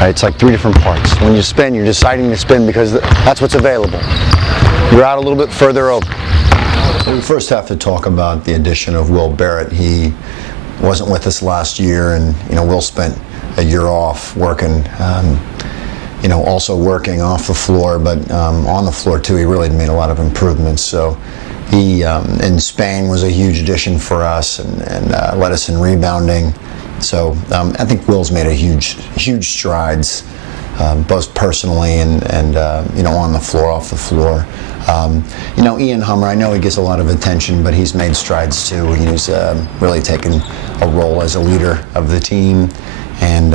Right, it's like 3 different parts. When you spin, you're deciding to spin because that's what's available. You're out a little bit further over. We first have to talk about the addition of Will Barrett. He wasn't with us last year, and Will spent a year off working, also working off the floor, but on the floor too. He really made a lot of improvements. So he in Spain was a huge addition for us, and led us in rebounding. So I think Will's made a huge strides, both personally and on the floor, off the floor. Ian Hummer, I know he gets a lot of attention, but he's made strides too. He's really taken a role as a leader of the team, and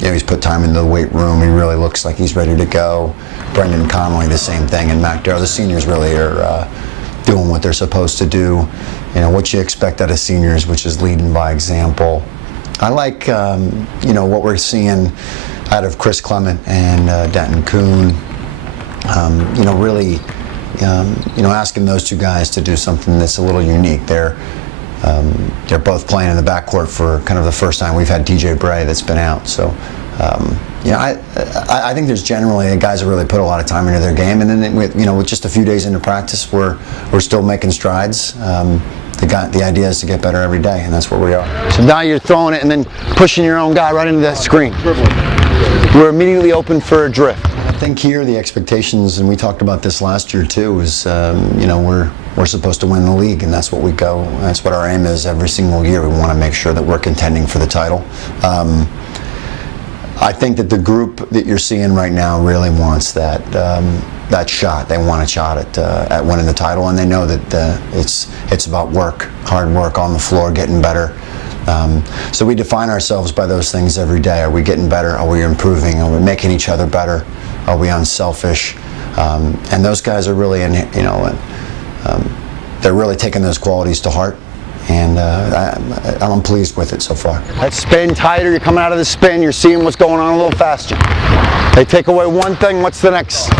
he's put time into the weight room. He really looks like he's ready to go. Brendan Connolly, the same thing, and Mac Darrow. The seniors really are doing what they're supposed to do. What you expect out of seniors, which is leading by example. I like, what we're seeing out of Chris Clement and Denton Kuhn. Really, asking those two guys to do something that's a little unique. They're both playing in the backcourt for kind of the first time. We've had TJ Bray that's been out. So, I think there's generally guys that really put a lot of time into their game, and then with just a few days into practice, we're still making strides. The idea is to get better every day, and that's where we are. So now you're throwing it and then pushing your own guy right into that screen. We're immediately open for a drift. I think here the expectations, and we talked about this last year too, is we're supposed to win the league, and that's what we go. That's what our aim is every single year. We want to make sure that we're contending for the title. I think that the group that you're seeing right now really wants that shot. They want a shot at winning the title, and they know that it's about work, hard work on the floor, getting better. So we define ourselves by those things every day. Are we getting better? Are we improving? Are we making each other better? Are we unselfish? And those guys are really, they're really taking those qualities to heart. And I'm pleased with it so far. That spin tighter, you're coming out of the spin, you're seeing what's going on a little faster. They take away one thing, what's the next?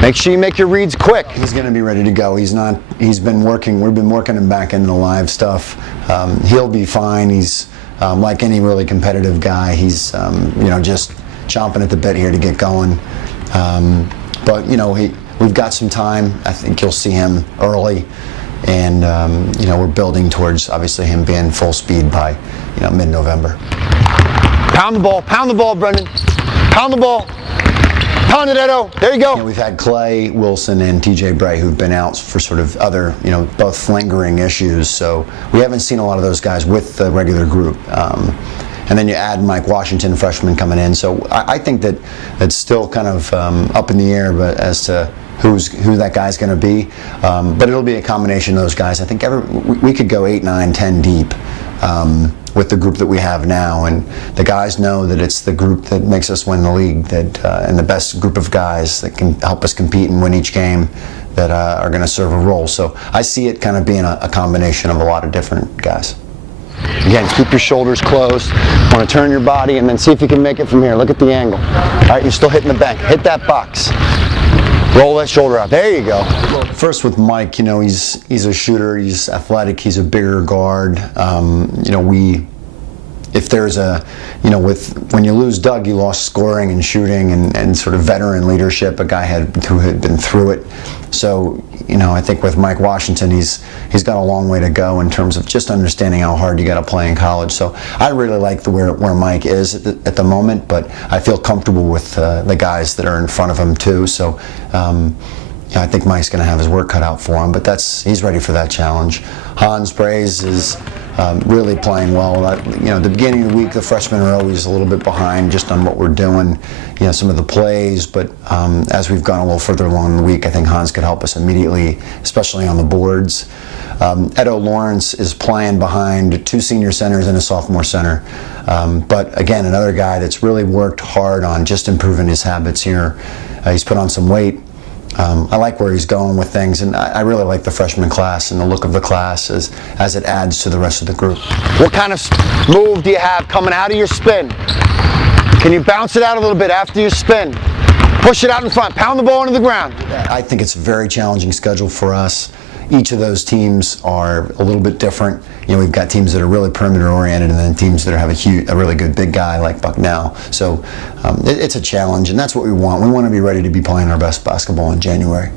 Make sure you make your reads quick. He's going to be ready to go. He's been working, we've been working him back into the live stuff. He'll be fine. He's like any really competitive guy. He's just chomping at the bit here to get going. But we've got some time. I think you'll see him early. And we're building towards obviously him being full speed by mid-November. Pound the ball, Brendan. Pound the ball. Pound it, Edo. There you go. We've had Clay Wilson and TJ Bray who've been out for sort of other, both lingering issues. So we haven't seen a lot of those guys with the regular group. And then you add Mike Washington, freshman, coming in. So I think that it's still kind of up in the air, but as to who that guy's going to be, but it'll be a combination of those guys. I think we could go 8, 9, 10 deep with the group that we have now, and the guys know that it's the group that makes us win the league, and the best group of guys that can help us compete and win each game that are going to serve a role. So I see it kind of being a combination of a lot of different guys. Again, keep your shoulders closed. Want to turn your body and then see if you can make it from here. Look at the angle. All right, you're still hitting the bank. Hit that box. Roll that shoulder out. There you go. First with Mike, he's a shooter. He's athletic. He's a bigger guard. If there's when you lose Doug, you lost scoring and shooting and sort of veteran leadership. A guy who had been through it. So I think with Mike Washington, he's got a long way to go in terms of just understanding how hard you got to play in college. So I really like where Mike is at the moment, but I feel comfortable with the guys that are in front of him too. So I think Mike's going to have his work cut out for him, but he's ready for that challenge. Hans Braze is really playing well. At the beginning of the week, the freshmen are always a little bit behind just on what we're doing, some of the plays, but as we've gone a little further along in the week, I think Hans could help us immediately, especially on the boards. Edo Lawrence is playing behind 2 senior centers and a sophomore center. But again, another guy that's really worked hard on just improving his habits here. He's put on some weight. I like where he's going with things, and I really like the freshman class and the look of the class as it adds to the rest of the group. What kind of move do you have coming out of your spin? Can you bounce it out a little bit after your spin? Push it out in front. Pound the ball into the ground. I think it's a very challenging schedule for us. each of those teams are a little bit different. You know, we've got teams that are really perimeter oriented, and then teams that have a really good big guy like Bucknell. So it's a challenge, and that's what we want. We want to be ready to be playing our best basketball in January.